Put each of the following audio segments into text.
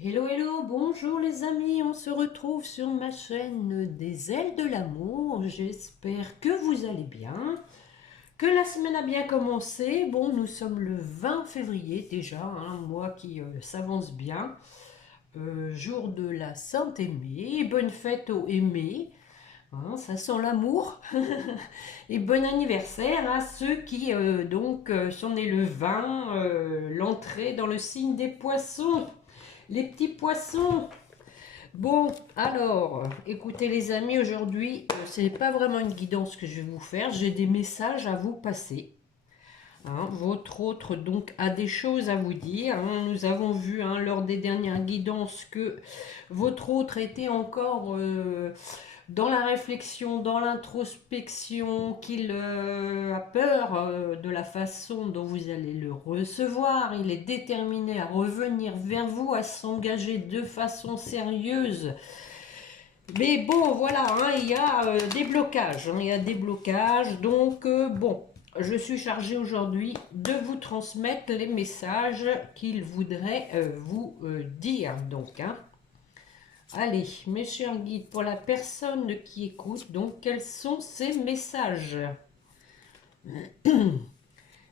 Hello, hello, bonjour les amis, on se retrouve sur ma chaîne des ailes de l'amour. J'espère que vous allez bien, que la semaine a bien commencé. Bon, nous sommes le 20 février déjà, un mois qui s'avance bien. Jour de la Sainte Aimée, bonne fête aux aimés, hein, ça sent l'amour. Et bon anniversaire à ceux qui sont nés le 20, l'entrée dans le signe des poissons. Les petits poissons. Bon, alors, écoutez les amis, aujourd'hui, ce n'est pas vraiment une guidance que je vais vous faire, j'ai des messages à vous passer. Hein. Votre autre donc a des choses à vous dire. Hein. Nous avons vu lors des dernières guidances que votre autre était encore dans la réflexion, dans l'introspection, qu'il a peur de la façon dont vous allez le recevoir. Il est déterminé à revenir vers vous, à s'engager de façon sérieuse. Mais bon, voilà, il y a des blocages. Il y a des blocages. Donc, bon, je suis chargée aujourd'hui de vous transmettre les messages qu'il voudrait vous dire. Donc, allez, mes chers guides, pour la personne qui écoute, donc, quels sont ces messages?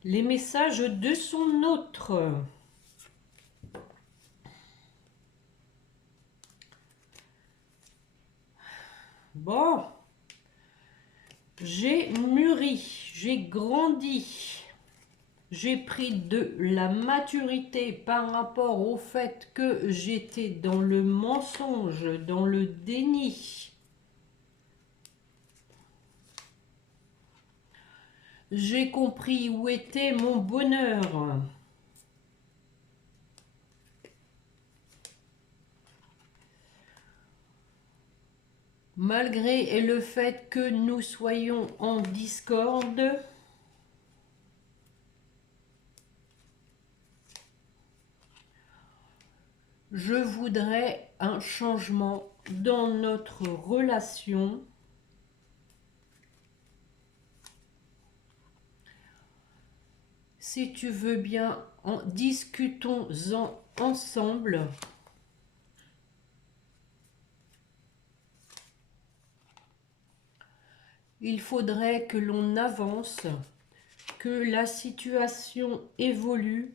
Les messages de son autre. Bon, j'ai mûri, j'ai grandi. J'ai pris de la maturité par rapport au fait que j'étais dans le mensonge, dans le déni. J'ai compris où était mon bonheur. Malgré le fait que nous soyons en discorde, je voudrais un changement dans notre relation. Si tu veux bien, discutons-en ensemble. Il faudrait que l'on avance, que la situation évolue.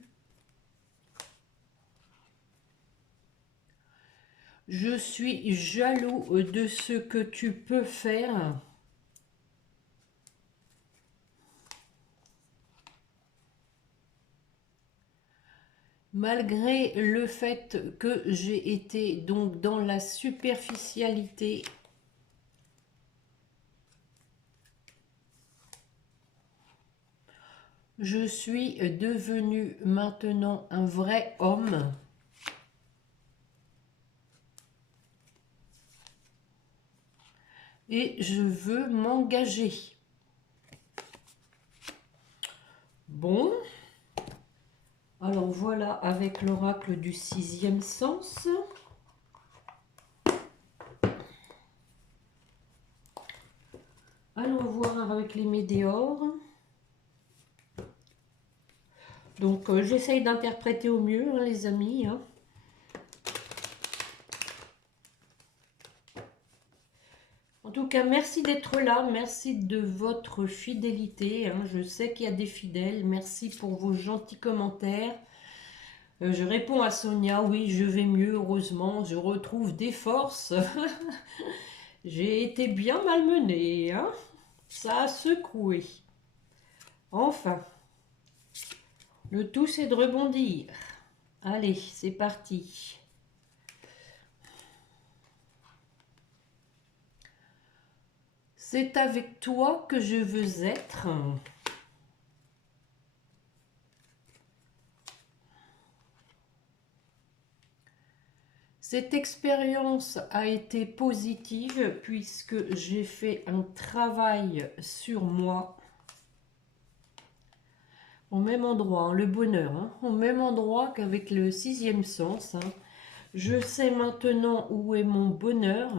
Je suis jaloux de ce que tu peux faire. Malgré le fait que j'ai été donc dans la superficialité, je suis devenu maintenant un vrai homme. Et je veux m'engager. Bon, alors voilà avec l'oracle du sixième sens. Allons voir avec les météores. Donc j'essaye d'interpréter au mieux, les amis. En tout cas, merci d'être là, merci de votre fidélité. Je sais qu'il y a des fidèles, merci pour vos gentils commentaires. Je réponds à Sonia, oui, je vais mieux, heureusement, je retrouve des forces. J'ai été bien malmenée, ça a secoué. Enfin, le tout c'est de rebondir. Allez, c'est parti. C'est avec toi que je veux être. Cette expérience a été positive puisque j'ai fait un travail sur moi au même endroit, le bonheur, au même endroit qu'avec le sixième sens. Je sais maintenant où est mon bonheur.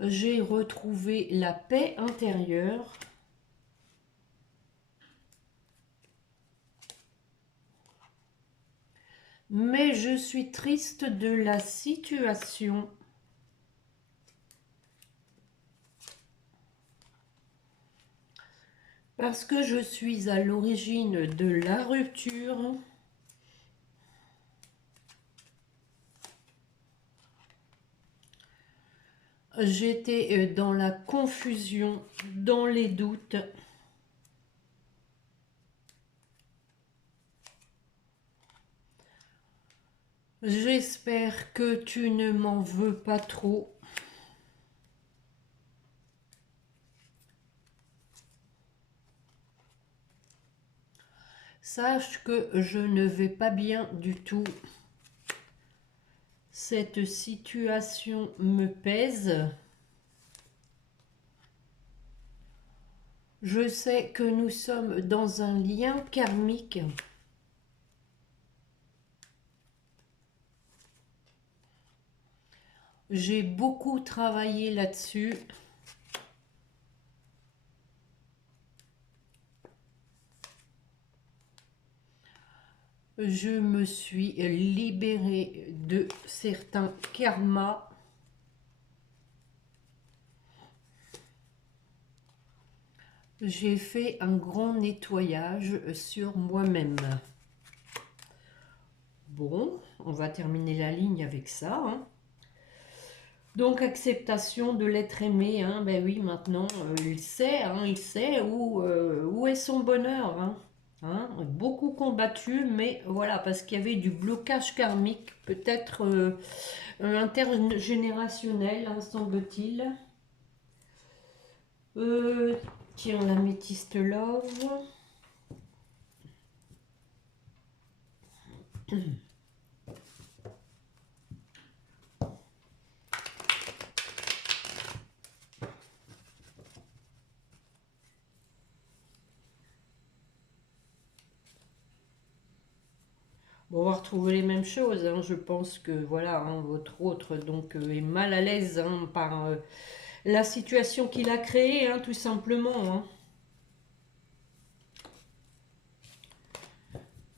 J'ai retrouvé la paix intérieure. mais je suis triste de la situation. Parce que je suis à l'origine de la rupture. J'étais dans la confusion, dans les doutes. J'espère que tu ne m'en veux pas trop. Sache que je ne vais pas bien du tout. Cette situation me pèse. Je sais que nous sommes dans un lien karmique. J'ai beaucoup travaillé là-dessus. Je me suis libérée de certains karmas. J'ai fait un grand nettoyage sur moi-même. Bon, on va terminer la ligne avec ça. Hein. Donc, acceptation de l'être aimé. Hein. Ben oui, maintenant, il sait où est son bonheur. Hein. Hein, beaucoup combattu, mais voilà, parce qu'il y avait du blocage karmique, peut-être intergénérationnel, hein, semble-t-il. Tiens, l'améthyste love. Bon, on va retrouver les mêmes choses. Hein. Je pense que voilà, hein, votre autre donc est mal à l'aise hein, par la situation qu'il a créée, hein, tout simplement. Hein.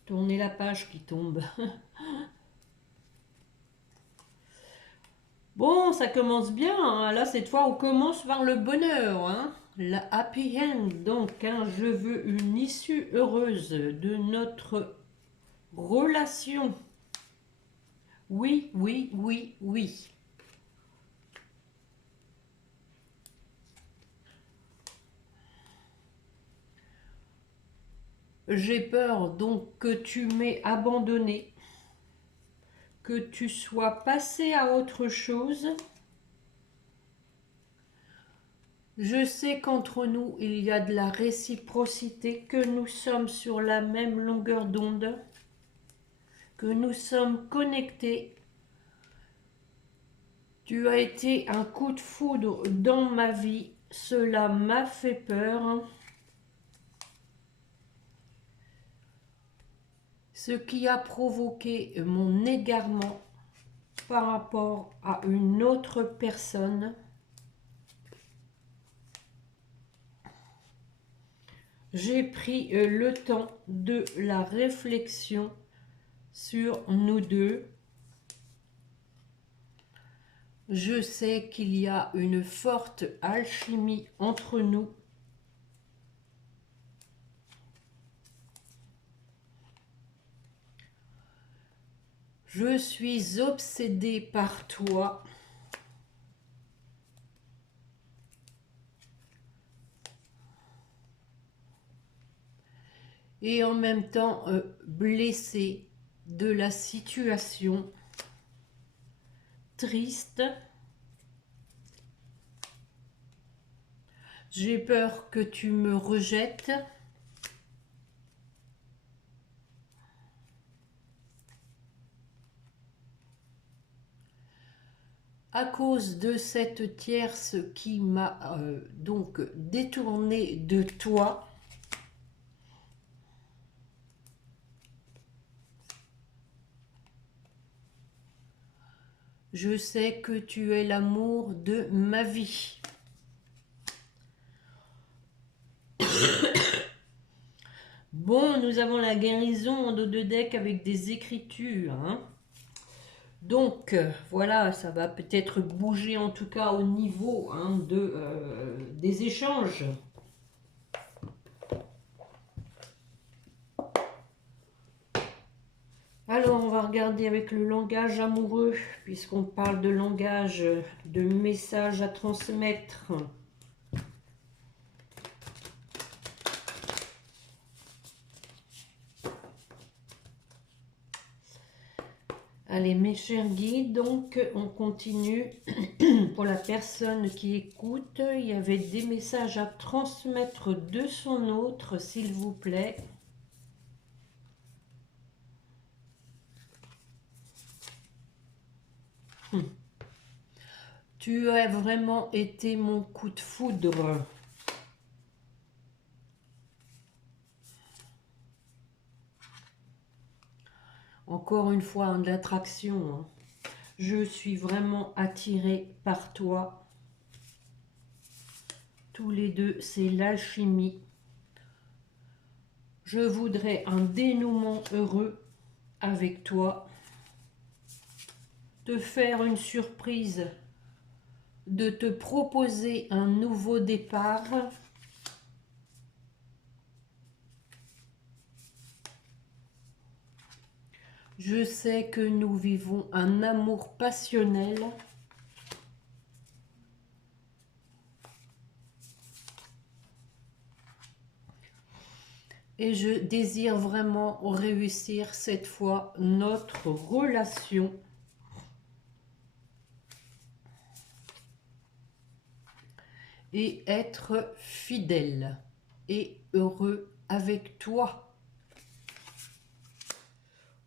Tournez la page qui tombe. Bon, ça commence bien. Hein. Là, cette fois, on commence par le bonheur. Hein. La happy end. Donc, hein, je veux une issue heureuse de notre relation. Oui, oui, oui, oui. J'ai peur donc que tu m'aies abandonné, que tu sois passé à autre chose. Je sais qu'entre nous, il y a de la réciprocité, que nous sommes sur la même longueur d'onde, que nous sommes connectés. Tu as été un coup de foudre dans ma vie, cela m'a fait peur. Ce qui a provoqué mon égarement par rapport à une autre personne. J'ai pris le temps de la réflexion sur nous deux. Je sais qu'il y a une forte alchimie entre nous. Je suis obsédée par toi. Et en même temps blessée de la situation, triste. J'ai peur que tu me rejettes. À cause de cette tierce qui m'a donc détourné de toi. Je sais que tu es l'amour de ma vie. Bon, nous avons la guérison en dos de deck avec des écritures, hein. Donc, voilà, ça va peut-être bouger en tout cas au niveau, hein, des échanges. Alors, on va regarder avec le langage amoureux, puisqu'on parle de langage, de message à transmettre. Allez, mes chers guides, donc on continue. Pour la personne qui écoute, il y avait des messages à transmettre de son autre, s'il vous plaît. Tu as vraiment été mon coup de foudre. Encore une fois, de l'attraction, hein. Je suis vraiment attirée par toi. Tous les deux, c'est l'alchimie. Je voudrais un dénouement heureux avec toi. Te faire une surprise, de te proposer un nouveau départ. Je sais que nous vivons un amour passionnel. Et je désire vraiment réussir cette fois notre relation. Et être fidèle et heureux avec toi.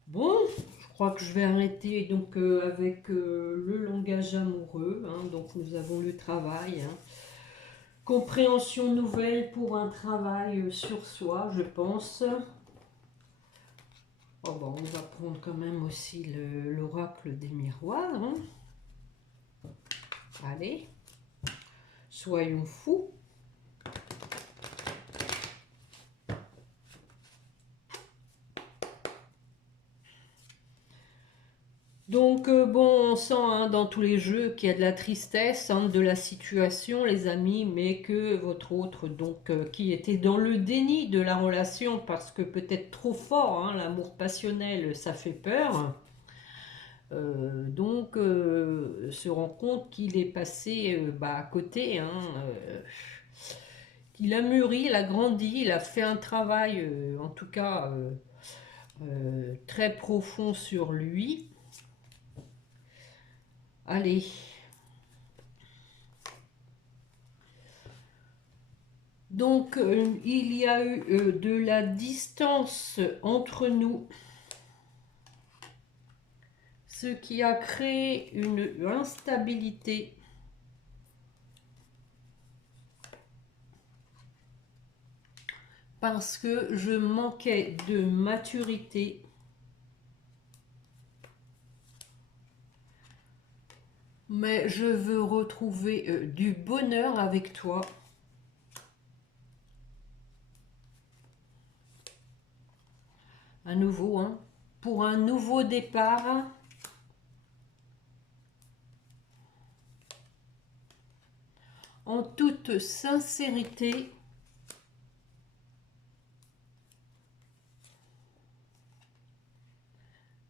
Bon, je crois que je vais arrêter donc avec le langage amoureux, hein. Donc nous avons le travail, hein. Compréhension nouvelle pour un travail sur soi, je pense. Oh bon, on va prendre quand même aussi l'oracle des miroirs, hein. Allez, soyons fous. Donc, bon, on sent, hein, dans tous les jeux qu'il y a de la tristesse, hein, de la situation, les amis, mais que votre autre, donc, qui était dans le déni de la relation, parce que peut-être trop fort, hein, l'amour passionnel, ça fait peur. Donc, se rend compte qu'il est passé à côté, hein, qu'il a mûri, il a grandi, il a fait un travail, en tout cas, très profond sur lui. Allez. Donc, il y a eu de la distance entre nous, ce qui a créé une instabilité. Parce que je manquais de maturité. Mais je veux retrouver du bonheur avec toi. À nouveau, hein, pour un nouveau départ. En toute sincérité.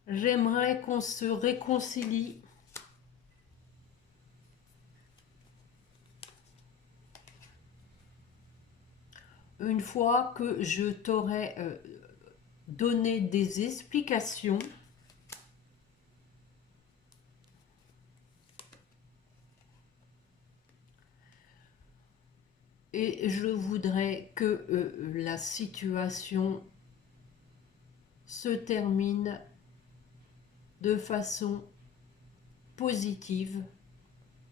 J'aimerais qu'on se réconcilie. Une fois que je t'aurai donné des explications. Et je voudrais que la situation se termine de façon positive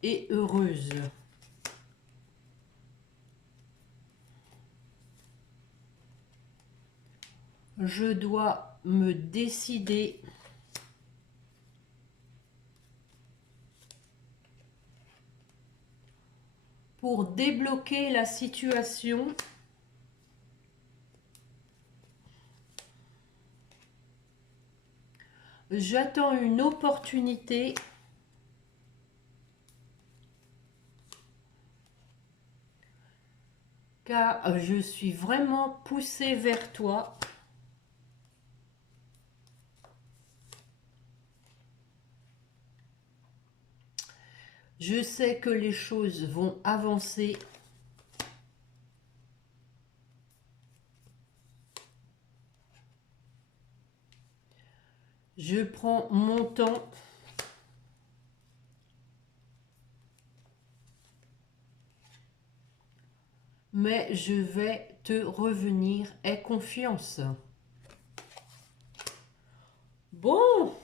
et heureuse. Je dois me décider pour débloquer la situation J'attends une opportunité. Car je suis vraiment poussée vers toi. Je sais que les choses vont avancer. Je prends mon temps. Mais je vais te revenir. Aie confiance. Bon,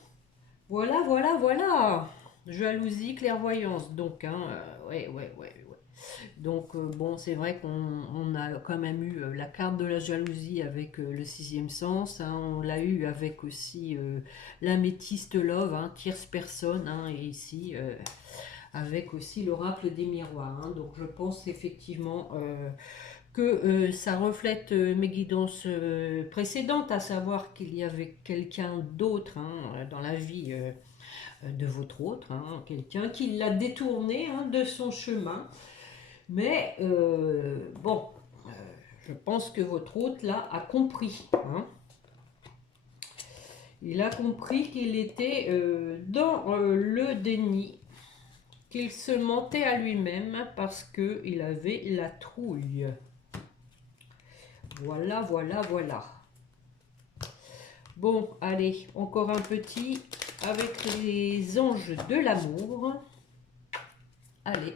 voilà, voilà, voilà. Jalousie, clairvoyance. Donc, hein, ouais. Donc, bon, c'est vrai qu'on a quand même eu la carte de la jalousie avec le sixième sens. Hein, on l'a eu avec aussi l'améthyste love, hein, tierce personne. Hein, et ici, avec aussi l'oracle des miroirs. Hein. Donc, je pense effectivement que ça reflète mes guidances précédentes, à savoir qu'il y avait quelqu'un d'autre hein, dans la vie de votre autre, hein, quelqu'un qui l'a détourné hein, de son chemin. Mais bon, je pense que votre hôte là a compris. Hein. Il a compris qu'il était dans le déni, qu'il se mentait à lui-même parce qu'il avait la trouille. Voilà, voilà, voilà. Bon, allez, encore un petit avec les anges de l'amour. Allez.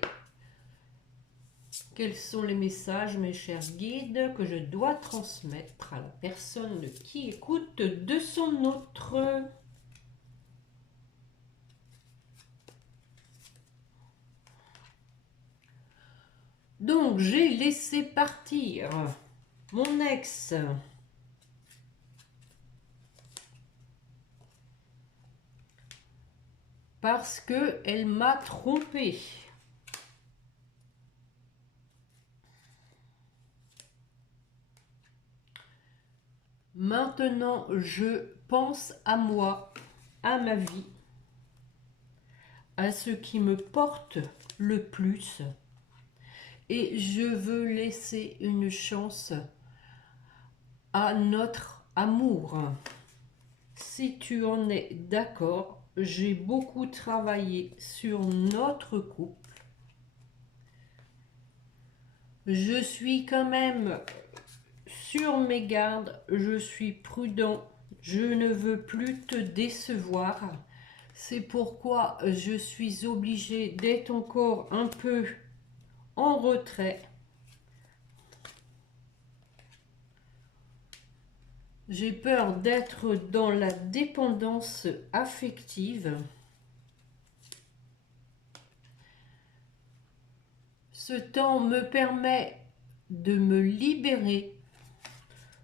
Quels sont les messages, mes chers guides, que je dois transmettre à la personne qui écoute de son autre? Donc, j'ai laissé partir mon ex. Parce qu'elle m'a trompé. Maintenant, je pense à moi, à ma vie, à ce qui me porte le plus. Et je veux laisser une chance à notre amour. Si tu en es d'accord, j'ai beaucoup travaillé sur notre couple. Je suis quand même sur mes gardes, je suis prudent, je ne veux plus te décevoir. C'est pourquoi je suis obligée d'être encore un peu en retrait. J'ai peur d'être dans la dépendance affective. Ce temps me permet de me libérer,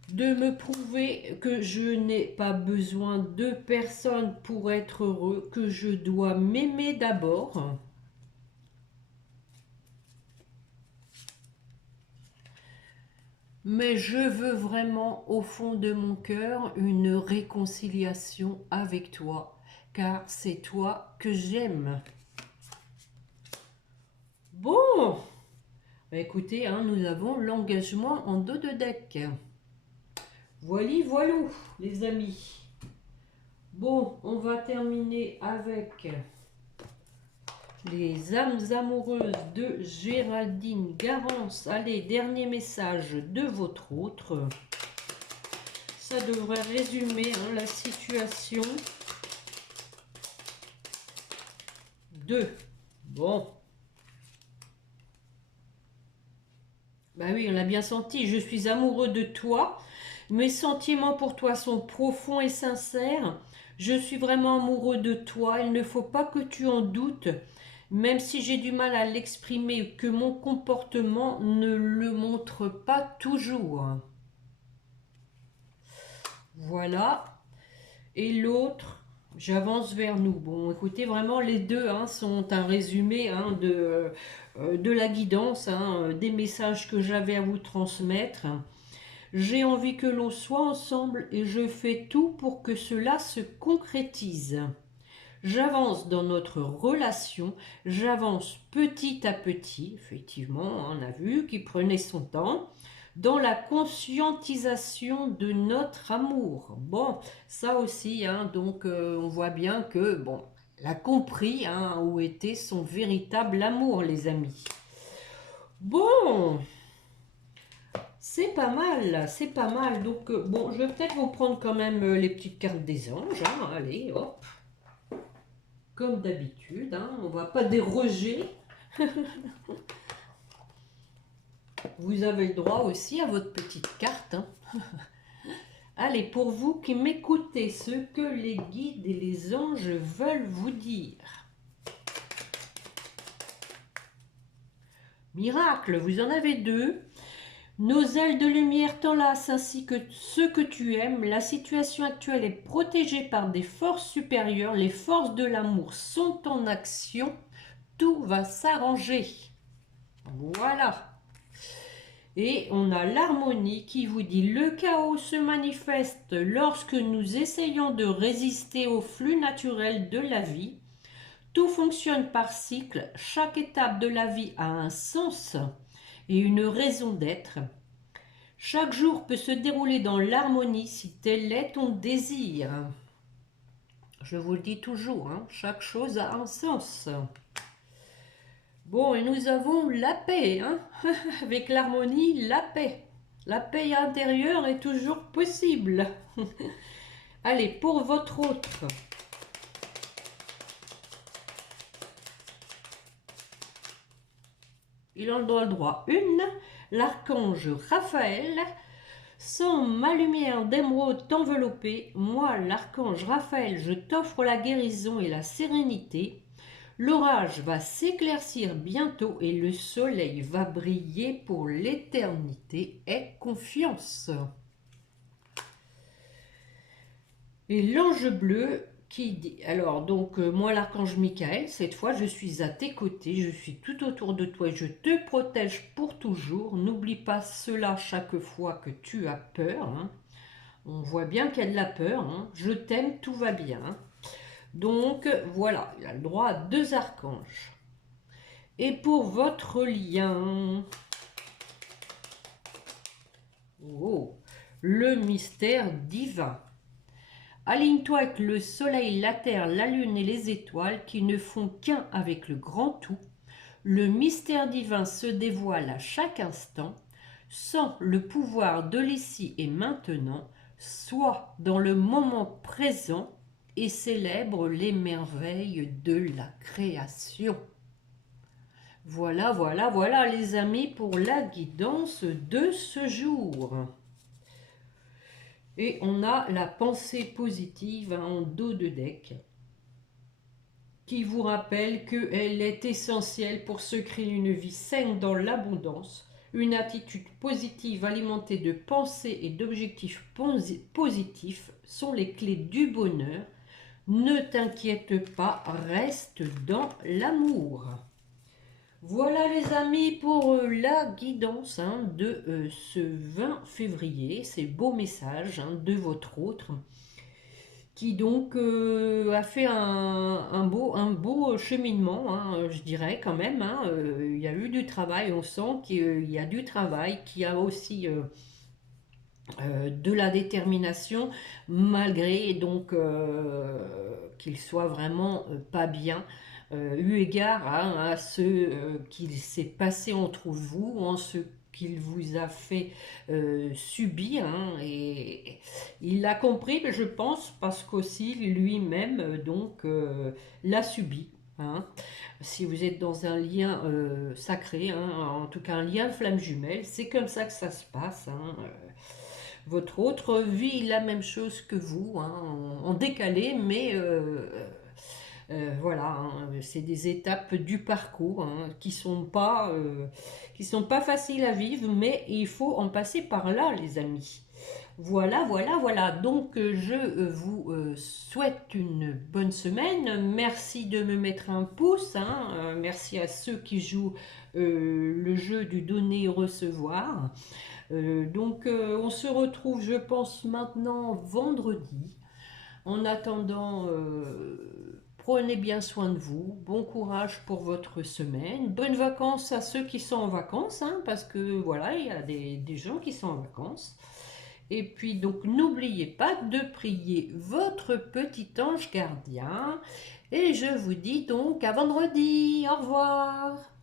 de me prouver que je n'ai pas besoin de personne pour être heureux, que je dois m'aimer d'abord. Mais je veux vraiment, au fond de mon cœur, une réconciliation avec toi, car c'est toi que j'aime. Bon, écoutez, hein, nous avons l'engagement en dos de deck. Voili, voilou, les amis. Bon, on va terminer avec les âmes amoureuses de Géraldine Garance. Allez, dernier message de votre autre. Ça devrait résumer hein, la situation. 2. Bon. Bah oui, on l'a bien senti. Je suis amoureux de toi. Mes sentiments pour toi sont profonds et sincères. Je suis vraiment amoureux de toi. Il ne faut pas que tu en doutes. Même si j'ai du mal à l'exprimer, que mon comportement ne le montre pas toujours. Voilà. Et l'autre, j'avance vers nous. Bon, écoutez, vraiment, les deux hein, sont un résumé hein, de la guidance, hein, des messages que j'avais à vous transmettre. J'ai envie que l'on soit ensemble et je fais tout pour que cela se concrétise. J'avance dans notre relation, j'avance petit à petit, effectivement, on a vu qu'il prenait son temps, dans la conscientisation de notre amour. Bon, ça aussi, hein, donc on voit bien que, bon, elle a compris hein, où était son véritable amour, les amis. Bon, c'est pas mal, c'est pas mal. Donc, bon, je vais peut-être vous prendre quand même les petites cartes des anges. Hein. Allez, hop. Comme d'habitude, hein, on va pas déroger. Vous avez le droit aussi à votre petite carte. Hein. Allez, pour vous qui m'écoutez, ce que les guides et les anges veulent vous dire. Miracle, vous en avez deux. Nos ailes de lumière t'enlacent ainsi que ceux que tu aimes. La situation actuelle est protégée par des forces supérieures. Les forces de l'amour sont en action. Tout va s'arranger. Voilà. Et on a l'harmonie qui vous dit: le chaos se manifeste lorsque nous essayons de résister au flux naturel de la vie. Tout fonctionne par cycle. Chaque étape de la vie a un sens et une raison d'être. Chaque jour peut se dérouler dans l'harmonie si tel est ton désir. Je vous le dis toujours, hein, chaque chose a un sens. Bon, et nous avons la paix, hein. Avec l'harmonie, la paix. La paix intérieure est toujours possible. Allez, pour votre autre. Il en doit le droit. Une, l'archange Raphaël. Sans ma lumière d'émeraude t'envelopper, moi, l'archange Raphaël, je t'offre la guérison et la sérénité. L'orage va s'éclaircir bientôt et le soleil va briller pour l'éternité. Aie confiance. Et l'ange bleu qui dit, alors donc moi l'archange Michael, cette fois je suis à tes côtés, je suis tout autour de toi et je te protège pour toujours. N'oublie pas cela chaque fois que tu as peur. Hein. On voit bien qu'il y a de la peur. Hein. Je t'aime, tout va bien. Donc voilà, il a le droit à 2 archanges. Et pour votre lien, oh, le mystère divin. Aligne-toi avec le soleil, la terre, la lune et les étoiles qui ne font qu'un avec le grand tout. Le mystère divin se dévoile à chaque instant. Sans le pouvoir de l'ici et maintenant, sois dans le moment présent et célèbre les merveilles de la création. Voilà, voilà, voilà les amis pour la guidance de ce jour. Et on a la pensée positive en dos de deck qui vous rappelle qu'elle est essentielle pour se créer une vie saine dans l'abondance. Une attitude positive alimentée de pensées et d'objectifs positifs sont les clés du bonheur. Ne t'inquiète pas, reste dans l'amour. Voilà les amis pour la guidance hein, de ce 20 février, ces beaux messages hein, de votre autre qui donc a fait un beau cheminement, hein, je dirais quand même. Hein, il y a eu du travail, on sent qu'il y a du travail, qu'il y a aussi de la détermination malgré donc qu'il soit vraiment pas bien. Eu égard hein, à ce qu'il s'est passé entre vous, en ce qu'il vous a fait subir, hein, et il l'a compris, je pense, parce qu'aussi lui-même l'a subi. Hein. Si vous êtes dans un lien sacré, hein, en tout cas un lien flamme jumelle, c'est comme ça que ça se passe. Hein, votre autre vit la même chose que vous, hein, en décalé, mais voilà, hein, c'est des étapes du parcours hein, qui sont pas faciles à vivre, mais il faut en passer par là, les amis. Voilà, voilà, voilà. Donc, je vous souhaite une bonne semaine. Merci de me mettre un pouce. Hein. Merci à ceux qui jouent le jeu du donner-recevoir. On se retrouve, je pense, maintenant vendredi. En attendant, prenez bien soin de vous. Bon courage pour votre semaine. Bonnes vacances à ceux qui sont en vacances, hein, parce que voilà, il y a des gens qui sont en vacances. Et puis donc n'oubliez pas de prier votre petit ange gardien. Et je vous dis donc à vendredi. Au revoir.